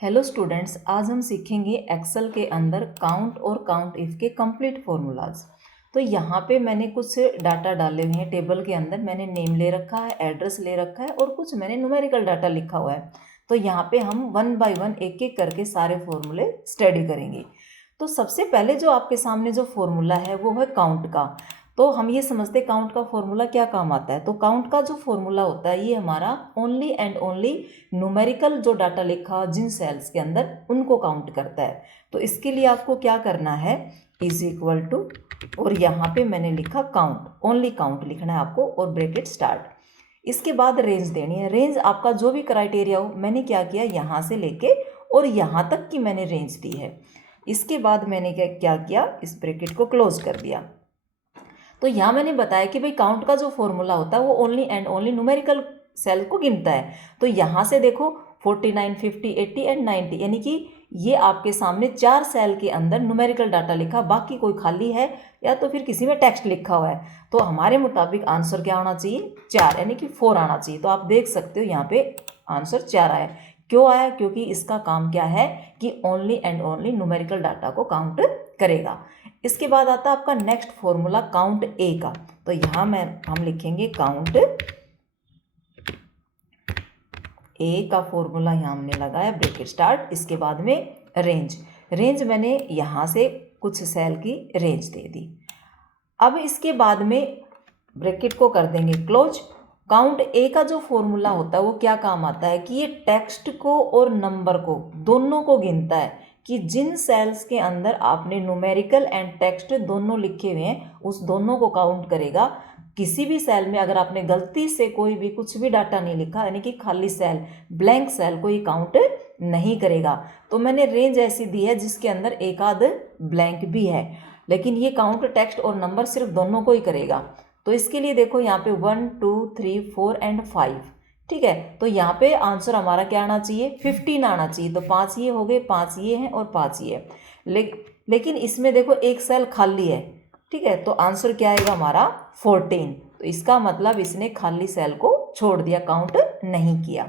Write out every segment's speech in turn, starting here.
Hello students, आज हम सीखेंगे एक्सेल के अंदर काउंट और काउंट इफ के कंप्लीट फॉर्मूलाज। तो यहाँ पे मैंने कुछ डाटा डाले हुए हैं टेबल के अंदर। मैंने नेम ले रखा है, एड्रेस ले रखा है और कुछ मैंने न्यूमेरिकल डाटा लिखा हुआ है। तो यहाँ पे हम वन बाय वन एक एक करके सारे फॉर्मूले स्टडी करेंगे। तो सबसे पहले जो आपके सामने जो फॉर्मूला है वो है काउंट का। तो हम ये समझते हैं काउंट का फॉर्मूला क्या काम आता है। तो काउंट का जो फॉर्मूला होता है ये हमारा ओनली एंड ओनली न्यूमेरिकल जो डाटा लिखा जिन सेल्स के अंदर उनको काउंट करता है। तो इसके लिए आपको क्या करना है, इज इक्वल टू, और यहाँ पे मैंने लिखा काउंट, ओनली काउंट लिखना है आपको और ब्रैकेट स्टार्ट। इसके बाद रेंज देनी है। रेंज आपका जो भी क्राइटेरिया हो, मैंने क्या किया यहाँ से लेके और यहाँ तक की मैंने रेंज दी है। इसके बाद मैंने क्या किया, इस ब्रैकेट को क्लोज कर दिया। तो यहाँ मैंने बताया कि भाई काउंट का जो फॉर्मूला होता है वो only and only numerical cell को गिनता है। तो यहाँ से देखो 49, 50, 80 एंड 90, यानी कि ये आपके सामने 4 सेल के अंदर न्यूमेरिकल डाटा लिखा, बाकी कोई खाली है या तो फिर किसी में टेक्स्ट लिखा हुआ है। तो हमारे मुताबिक आंसर क्या होना चाहिए, 4, यानी कि 4 आना चाहिए। तो आप देख सकते हो यहाँ पे आंसर 4 आया। क्यों आया? क्योंकि इसका काम क्या है कि only and only numerical data को काउंट करेगा। इसके बाद आता है आपका नेक्स्ट फॉर्मूला काउंट ए का। तो यहाँ हम लिखेंगे काउंट ए का फॉर्मूला, यहाँ हमने लगाया ब्रैकेट स्टार्ट। इसके बाद में रेंज मैंने यहाँ से कुछ सेल की रेंज दे दी। अब इसके बाद में ब्रैकेट को कर देंगे क्लोज। काउंट ए का जो फॉर्मूला होता है वो क्या काम आता है कि ये टेक्स्ट को और नंबर को दोनों को गिनता है कि जिन सेल्स के अंदर आपने न्यूमेरिकल एंड टेक्स्ट दोनों लिखे हुए हैं उस दोनों को काउंट करेगा। किसी भी सेल में अगर आपने गलती से कोई भी कुछ भी डाटा नहीं लिखा, यानी कि खाली सेल, ब्लैंक सेल को ये काउंट नहीं करेगा। तो मैंने रेंज ऐसी दी है जिसके अंदर एक आध ब्लैंक भी है, लेकिन ये काउंट टेक्स्ट और नंबर सिर्फ दोनों को ही करेगा। तो इसके लिए देखो यहाँ पे 1, 2, 3, 4 एंड 5, ठीक है। तो यहाँ पे आंसर हमारा क्या आना चाहिए, 15 आना चाहिए। तो 5 ये हो गए, 5 ये हैं और 5 ये है। लेकिन इसमें देखो एक सेल खाली है, ठीक है। तो आंसर क्या आएगा हमारा 14। तो इसका मतलब इसने खाली सेल को छोड़ दिया, काउंट नहीं किया।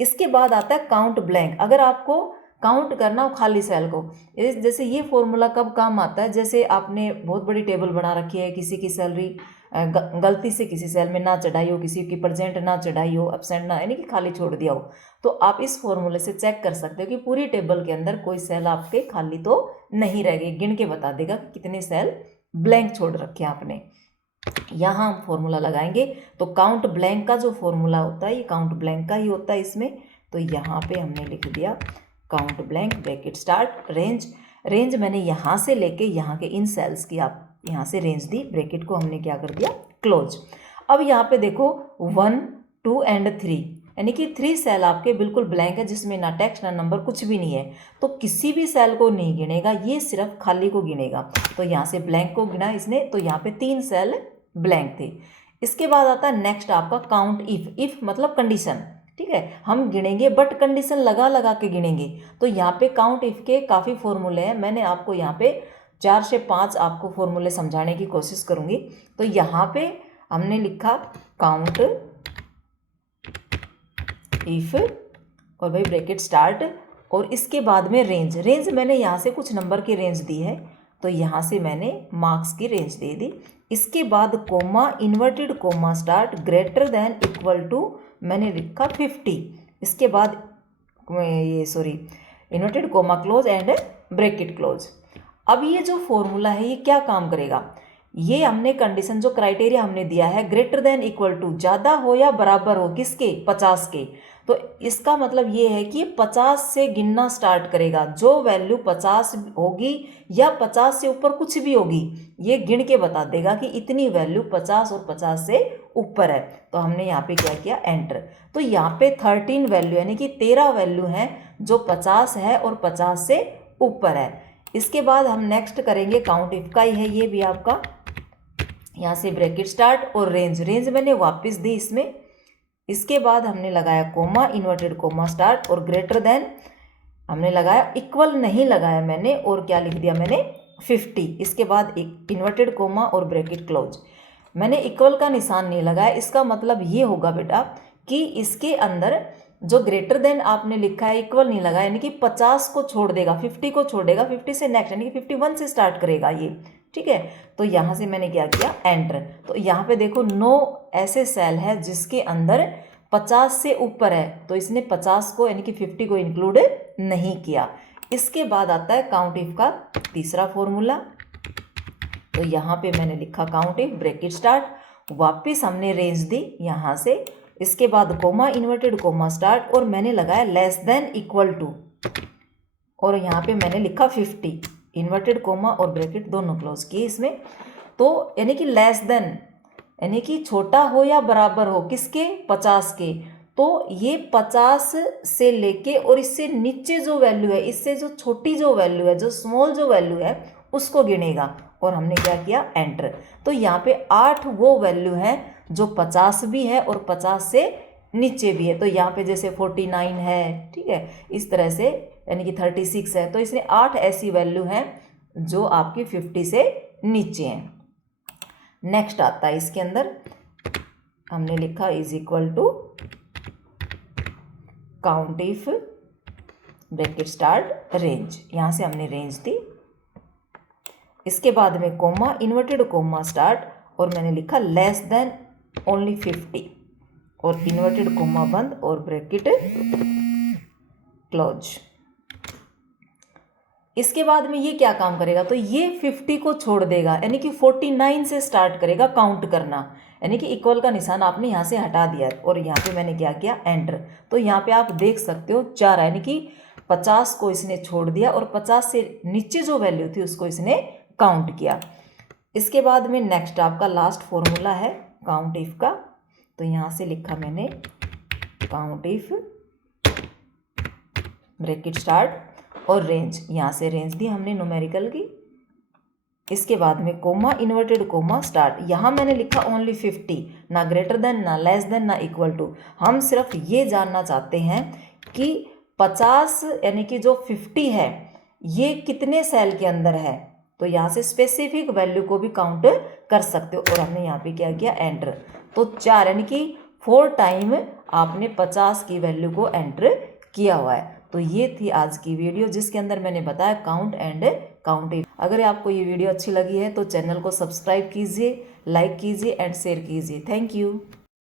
इसके बाद आता है काउंट ब्लैंक। अगर आपको काउंट करना हो खाली सेल को, जैसे ये फॉर्मूला कब काम आता है, जैसे आपने बहुत बड़ी टेबल बना रखी है, किसी की सैलरी गलती से किसी सेल में ना चढ़ाई हो, किसी की प्रेजेंट ना चढ़ाई हो, एब्सेंट ना, यानी कि खाली छोड़ दिया हो, तो आप इस फॉर्मूले से चेक कर सकते हो कि पूरी टेबल के अंदर कोई सेल आपके खाली तो नहीं रह गई। गिन के बता देगा कि कितने सेल ब्लैंक छोड़ रखे हैं आपने। यहाँ हम फॉर्मूला लगाएंगे। तो काउंट ब्लैंक का जो फॉर्मूला होता है ये काउंट ब्लैंक का ही होता है इसमें। तो यहाँ पे हमने लिख दिया count blank bracket start range मैंने यहाँ से लेके यहाँ के इन सेल्स की आप यहाँ से रेंज दी, ब्रैकेट को हमने क्या कर दिया, क्लोज। अब यहाँ पे देखो 1, 2 एंड 3, यानी कि 3 सेल आपके बिल्कुल ब्लैंक है, जिसमें ना टेक्स्ट ना नंबर कुछ भी नहीं है। तो किसी भी सेल को नहीं गिनेगा, ये सिर्फ खाली को गिनेगा। तो यहाँ से ब्लैंक को गिना इसने, तो यहाँ पे 3 सेल ब्लैंक थे। इसके बाद आता है नेक्स्ट आपका काउंट इफ मतलब कंडीशन, ठीक है। हम गिनेंगे बट कंडीशन लगा लगा के गिनेंगे। तो यहाँ पे काउंट इफ के काफ़ी फॉर्मूले हैं, मैंने आपको यहाँ पे 4 से 5 आपको फॉर्मूले समझाने की कोशिश करूँगी। तो यहाँ पे हमने लिखा काउंट इफ और भाई ब्रैकेट स्टार्ट, और इसके बाद में रेंज मैंने यहाँ से कुछ नंबर की रेंज दी है, तो यहाँ से मैंने मार्क्स की रेंज दे दी। इसके बाद comma, inverted comma start, greater than equal to मैंने लिखा 50। इसके बाद inverted comma close and bracket close. अब ये जो फॉर्मूला है ये क्या काम करेगा, ये हमने कंडीशन जो क्राइटेरिया हमने दिया है ग्रेटर देन इक्वल टू, ज़्यादा हो या बराबर हो किसके, 50 के। तो इसका मतलब ये है कि 50 से गिनना स्टार्ट करेगा। जो वैल्यू 50 होगी या 50 से ऊपर कुछ भी होगी, ये गिन के बता देगा कि इतनी वैल्यू 50 और 50 से ऊपर है। तो हमने यहाँ पे क्या किया, एंटर। तो यहाँ पे 13 वैल्यू यानी कि 13 वैल्यू हैं जो 50 है और 50 से ऊपर है। इसके बाद हम नेक्स्ट करेंगे काउंट इफ का ही है ये भी आपका, यहाँ से ब्रैकेट स्टार्ट और रेंज मैंने वापस दी इसमें। इसके बाद हमने लगाया कोमा, इन्वर्टेड कोमा स्टार्ट और ग्रेटर देन हमने लगाया, इक्वल नहीं लगाया मैंने, और क्या लिख दिया मैंने 50। इसके बाद इन्वर्टेड कोमा और ब्रैकेट क्लोज। मैंने इक्वल का निशान नहीं लगाया, इसका मतलब ये होगा बेटा कि इसके अंदर जो ग्रेटर देन आपने लिखा है इक्वल नहीं लगा, यानी कि 50 को छोड़ देगा, 50 को छोड़ेगा, 50 से नेक्स्ट यानी कि 51 से स्टार्ट करेगा ये, ठीक है। तो यहाँ से मैंने क्या किया, एंटर। तो यहाँ पे देखो 9 ऐसे सेल है जिसके अंदर 50 से ऊपर है, तो इसने 50 को यानी कि 50 को इंक्लूड नहीं किया। इसके बाद आता है काउंट इफ का तीसरा फॉर्मूला। तो यहाँ पे मैंने लिखा काउंट इफ ब्रैकेट स्टार्ट, वापस हमने रेंज दी यहाँ से, इसके बाद कोमा इन्वर्टेड कोमा स्टार्ट, और मैंने लगाया लेस देन इक्वल टू, और यहाँ पे मैंने लिखा 50, इन्वर्टेड कोमा और ब्रैकेट दोनों क्लोज किए इसमें। तो यानी कि लेस देन यानी कि छोटा हो या बराबर हो किसके, 50 के। तो ये 50 से लेके और इससे नीचे जो वैल्यू है, इससे जो छोटी जो वैल्यू है, जो स्मॉल जो वैल्यू है उसको गिनेगा, और हमने क्या किया, एंटर। तो यहाँ पे 8 वो वैल्यू है जो 50 भी है और 50 से नीचे भी है। तो यहाँ पे जैसे 49 है, ठीक है, इस तरह से यानी कि 36 है। तो इसमें 8 ऐसी वैल्यू हैं जो आपकी 50 से नीचे हैं। नेक्स्ट आता है इसके अंदर, हमने लिखा is equal to count if bracket start range, यहाँ से हमने रेंज दी। इसके बाद में कोमा इन्वर्टेड कोमा स्टार्ट, और मैंने लिखा लेस देन ओनली 50, और इन्वर्टेड कोमा बंद और ब्रैकेट क्लोज। इसके बाद में ये क्या काम करेगा, तो ये 50 को छोड़ देगा, यानी कि 49 से स्टार्ट करेगा काउंट करना, यानी कि इक्वल का निशान आपने यहाँ से हटा दिया, और यहाँ पे मैंने क्या किया, एंटर। तो यहाँ पे आप देख सकते हो 4, यानी कि 50 को इसने छोड़ दिया और 50 से नीचे जो वैल्यू थी उसको इसने काउंट किया। इसके बाद में नेक्स्ट आपका लास्ट फॉर्मूला है काउंट इफ का। तो यहाँ से लिखा मैंने काउंट इफ ब्रैकेट स्टार्ट और रेंज, यहाँ से रेंज दी हमने न्यूमेरिकल की। इसके बाद में कोमा इन्वर्टेड कोमा स्टार्ट, यहाँ मैंने लिखा ओनली 50, ना ग्रेटर देन, ना लेस देन, ना इक्वल टू। हम सिर्फ ये जानना चाहते हैं कि 50 यानी कि जो 50 है ये कितने सेल के अंदर है। तो यहाँ से स्पेसिफिक वैल्यू को भी काउंट कर सकते हो, और हमने यहाँ पे क्या किया, एंटर। तो 4 यानी कि 4 टाइम आपने 50 की वैल्यू को एंटर किया हुआ है। तो ये थी आज की वीडियो जिसके अंदर मैंने बताया काउंट एंड काउंट इफ। अगर आपको ये वीडियो अच्छी लगी है तो चैनल को सब्सक्राइब कीजिए, लाइक कीजिए एंड शेयर कीजिए। Thank you.